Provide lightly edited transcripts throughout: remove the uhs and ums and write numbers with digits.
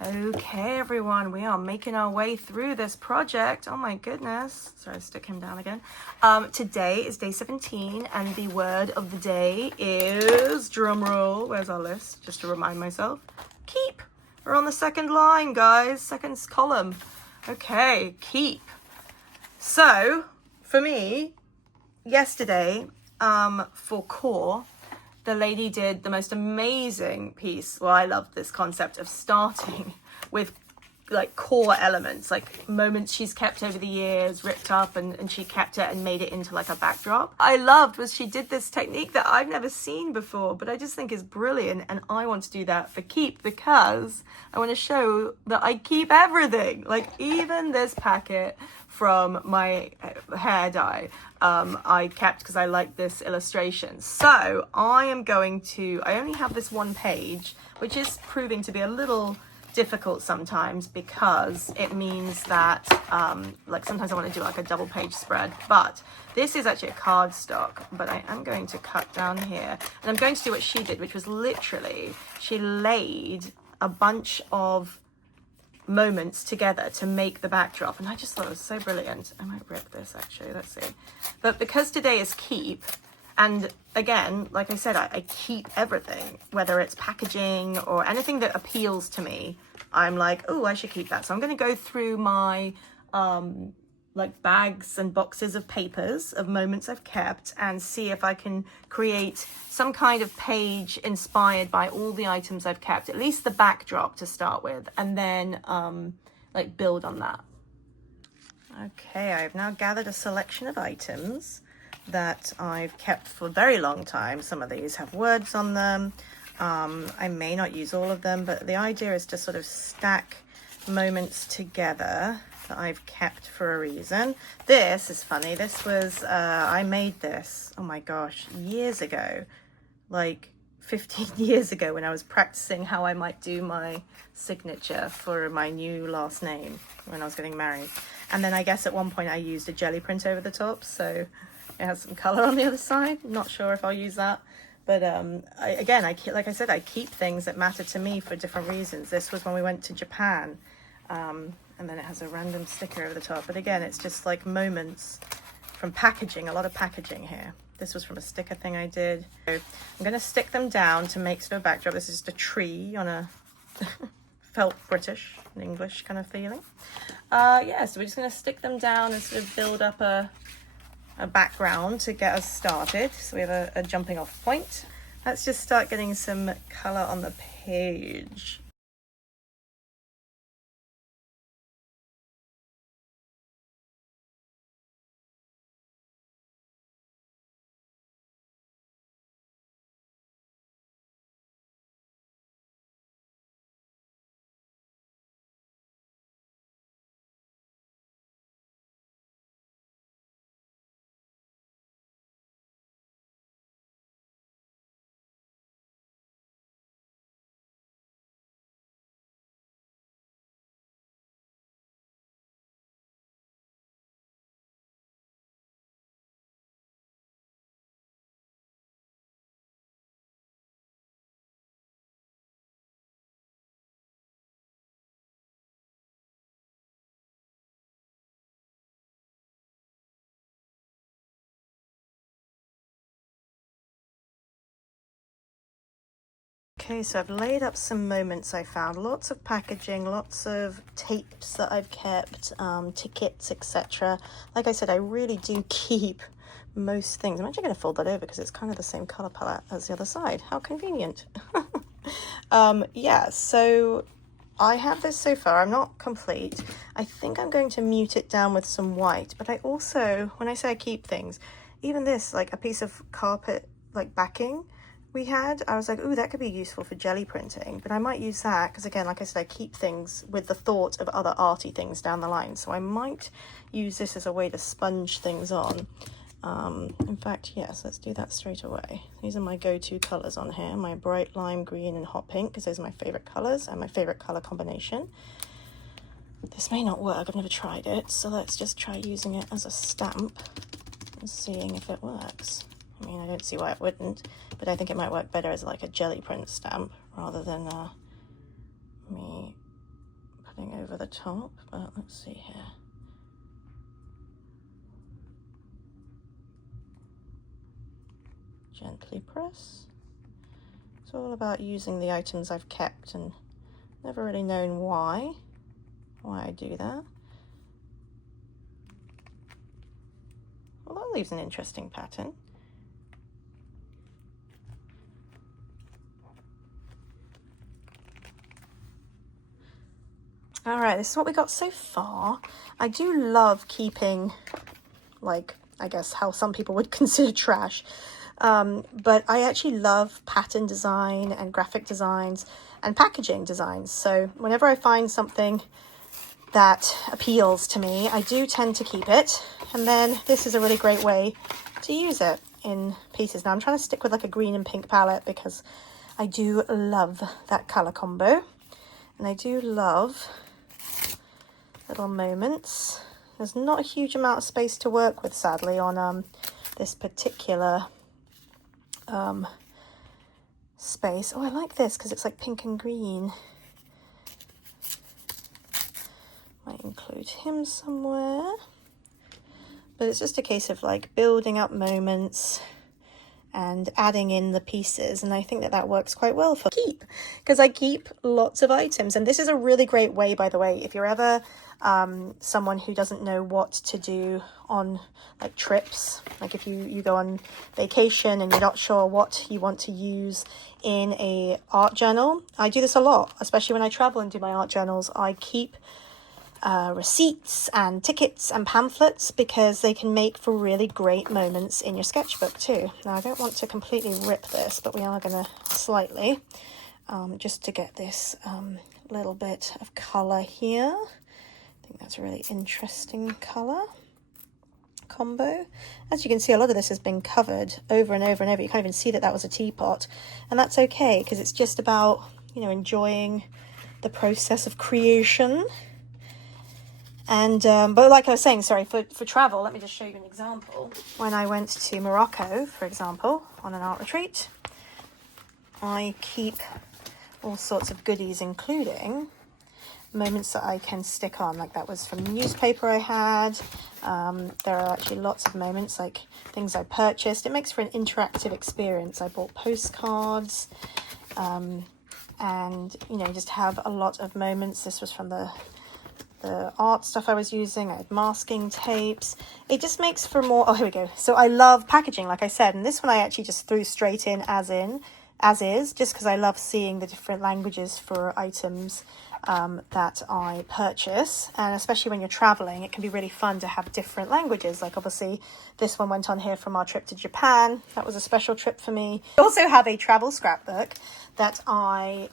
Okay, everyone, we are making our way through this project. Oh my goodness. Sorry, stick him down again. Today is day 17, and the word of the day is, drum roll, where's our list? Just to remind myself, keep. We're on the second line, guys, second column. Okay, keep. So, for me, yesterday, for core, the lady did the most amazing piece. Well, I love this concept of starting with like core elements, like moments she's kept over the years, ripped up, and she kept it and made it into like a backdrop. I loved was she did this technique that I've never seen before, but I just think is brilliant, and I want to do that for keep because I want to show that I keep everything, like even this packet from my hair dye I kept because I like this illustration. So I only have this one page, which is proving to be a little difficult sometimes because it means that like sometimes I want to do like a double page spread, but this is actually a cardstock, but I am going to cut down here and I'm going to do what she did, which was literally she laid a bunch of moments together to make the backdrop, and I just thought it was so brilliant. I might rip this actually, let's see. But because today is keep, and again, like I said, I keep everything, whether it's packaging or anything that appeals to me. I'm like, oh, I should keep that. So I'm going to go through my like bags and boxes of papers of moments I've kept and see if I can create some kind of page inspired by all the items I've kept, at least the backdrop to start with, and then like build on that. Okay, I've now gathered a selection of items that I've kept for a very long time. Some of these have words on them. I may not use all of them, but the idea is to sort of stack moments together that I've kept for a reason. This is funny. This was, I made this, oh my gosh, years ago, like 15 years ago when I was practicing how I might do my signature for my new last name when I was getting married. And then I guess at one point I used a jelly print over the top, so it has some color on the other side. Not sure if I'll use that. But like I said, I keep things that matter to me for different reasons. This was when we went to Japan. And then it has a random sticker over the top. But again, it's just like moments from packaging, a lot of packaging here. This was from a sticker thing I did. So I'm going to stick them down to make sort of a backdrop. This is just a tree on a felt British and English kind of feeling. Yeah, so we're just going to stick them down and sort of build up a background to get us started. So we have a jumping off point. Let's just start getting some color on the page. Okay, so I've laid up some moments I found, lots of packaging, lots of tapes that I've kept, tickets, etc. Like I said, I really do keep most things. I'm actually going to fold that over because it's kind of the same color palette as the other side. How convenient. Yeah, so I have this so far. I'm not complete. I think I'm going to mute it down with some white, but I also, when I say I keep things, even this, like a piece of carpet, like backing, we had, I was like, ooh, that could be useful for jelly printing, but I might use that because again, like I said, I keep things with the thought of other arty things down the line. So I might use this as a way to sponge things on. In fact, yes, let's do that straight away. These are my go-to colors on here, my bright lime green and hot pink, because those are my favorite colors and my favorite color combination. This may not work, I've never tried it, so let's just try using it as a stamp and seeing if it works. I mean, I don't see why it wouldn't, but I think it might work better as like a jelly print stamp rather than me happening over the top, but let's see here. Gently press. It's all about using the items I've kept and never really known why I do that. Well, that leaves an interesting pattern. All right, this is what we got so far. I do love keeping, like, I guess how some people would consider trash. But I actually love pattern design and graphic designs and packaging designs. So whenever I find something that appeals to me, I do tend to keep it. And then this is a really great way to use it in pieces. Now I'm trying to stick with like a green and pink palette because I do love that color combo. And I do love little moments. There's not a huge amount of space to work with, sadly, on this particular space. Oh, I like this because it's like pink and green. Might include him somewhere. But it's just a case of like building up moments and adding in the pieces, and I think that that works quite well for keep, because I keep lots of items. And this is a really great way, by the way, if you're ever someone who doesn't know what to do on like trips, like if you go on vacation and you're not sure what you want to use in a art journal. I do this a lot, especially when I travel and do my art journals. I keep receipts and tickets and pamphlets because they can make for really great moments in your sketchbook too. Now I don't want to completely rip this, but we are going to slightly, just to get this little bit of colour here. I think that's a really interesting colour combo. As you can see, a lot of this has been covered over and over and over. You can't even see that that was a teapot, and that's okay because it's just about, you know, enjoying the process of creation. And but like I was saying, sorry, for travel, let me just show you an example. When I went to Morocco, for example, on an art retreat, I keep all sorts of goodies, including moments that I can stick on. Like that was from the newspaper I had. There are actually lots of moments, like things I purchased. It makes for an interactive experience. I bought postcards, and, you know, just have a lot of moments. This was from the art stuff I was using. I had masking tapes. It just makes for more. Oh, here we go. So I love packaging, like I said, and this one I actually just threw straight in as is, just because I love seeing the different languages for items that I purchase. And especially when you're traveling, it can be really fun to have different languages. Like obviously this one went on here from our trip to Japan. That was a special trip for me. I also have a travel scrapbook that I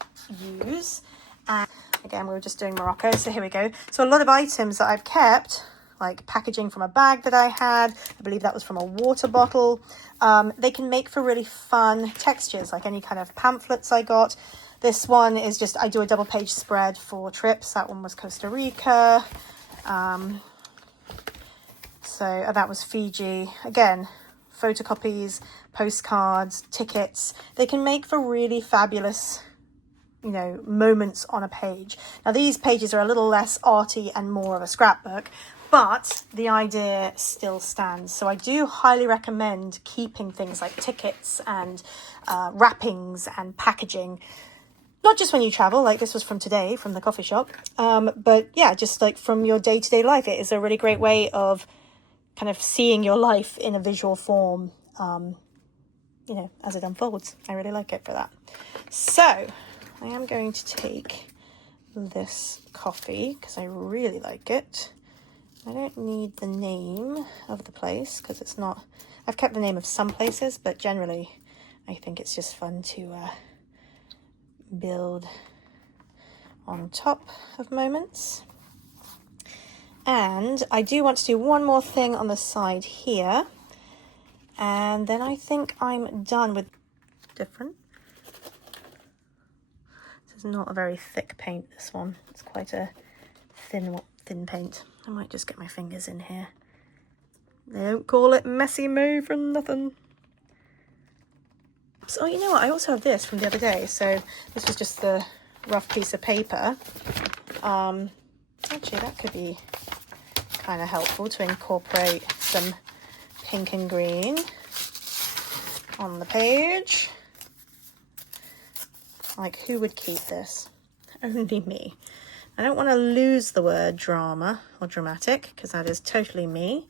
use, and again, we were just doing Morocco, so here we go. So a lot of items that I've kept, like packaging from a bag that I had, I believe that was from a water bottle. They can make for really fun textures, like any kind of pamphlets I got. This one is just, I do a double page spread for trips. That one was Costa Rica. So that was Fiji. Again, photocopies, postcards, tickets. They can make for really fabulous, you know, moments on a page. Now these pages are a little less arty and more of a scrapbook, but the idea still stands. So I do highly recommend keeping things like tickets and wrappings and packaging, not just when you travel, like this was from today from the coffee shop, but yeah, just like from your day-to-day life. It is a really great way of kind of seeing your life in a visual form, you know, as it unfolds. I really like it for that. So I am going to take this coffee because I really like it. I don't need the name of the place because it's not, I've kept the name of some places, but generally I think it's just fun to build on top of moments. And I do want to do one more thing on the side here, and then I think I'm done with different. This is not a very thick paint, this one. It's quite a thin paint. I might just get my fingers in here. They don't call it messy mo for nothing. So, you know what, I also have this from the other day. So this was just the rough piece of paper. Actually, that could be kind of helpful to incorporate some pink and green on the page. Like, who would keep this? Only me. I don't want to lose the word drama or dramatic, because that is totally me.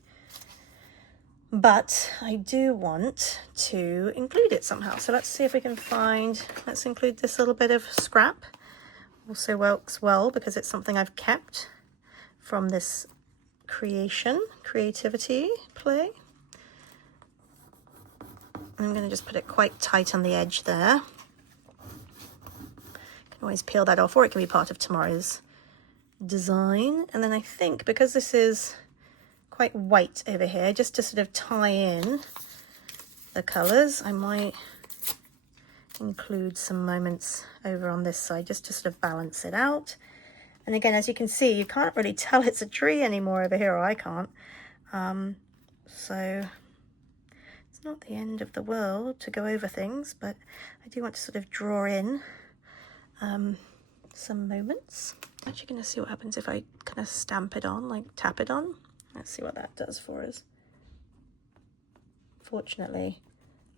But I do want to include it somehow. So let's see if we can find, let's include this little bit of scrap. Also works well because it's something I've kept from this creativity play. I'm going to just put it quite tight on the edge there. Can always peel that off, or it can be part of tomorrow's design. And then I think because this is quite white over here, just to sort of tie in the colors, I might include some moments over on this side just to sort of balance it out. And again, as you can see, you can't really tell it's a tree anymore over here, or I can't. So it's not the end of the world to go over things, but I do want to sort of draw in some moments. I'm actually going to see what happens if I kind of stamp it on, like tap it on. Let's see what that does for us. Fortunately,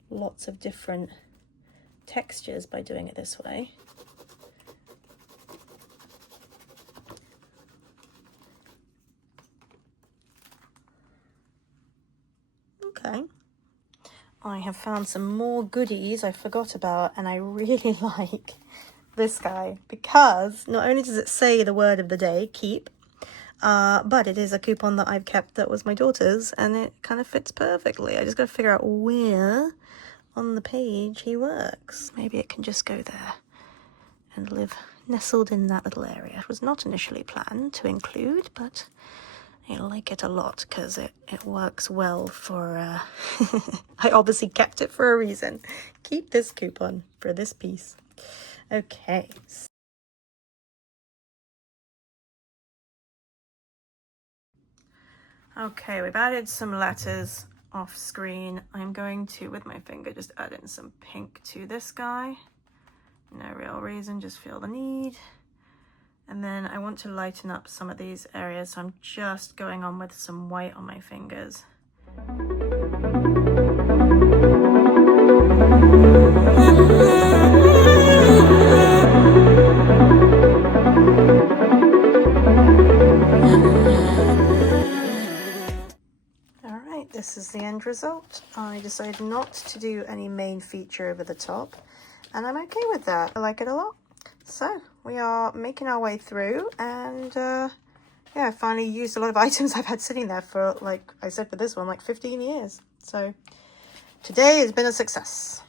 lots of different textures by doing it this way. Okay. I have found some more goodies I forgot about, and I really like this guy because not only does it say the word of the day, keep, but it is a coupon that I've kept that was my daughter's, and it kind of fits perfectly. I just got to figure out where on the page he works. Maybe it can just go there and live nestled in that little area. It was not initially planned to include, but I like it a lot because it works well for, I obviously kept it for a reason. Keep this coupon for this piece. Okay. Okay, we've added some letters off screen. I'm going to, with my finger, just add in some pink to this guy. No real reason, just feel the need. And then I want to lighten up some of these areas, so I'm just going on with some white on my fingers. Alright, this is the end result. I decided not to do any main feature over the top, and I'm okay with that. I like it a lot. So we are making our way through, and yeah, I finally used a lot of items I've had sitting there for, like I said, for this one, like 15 years. So today has been a success.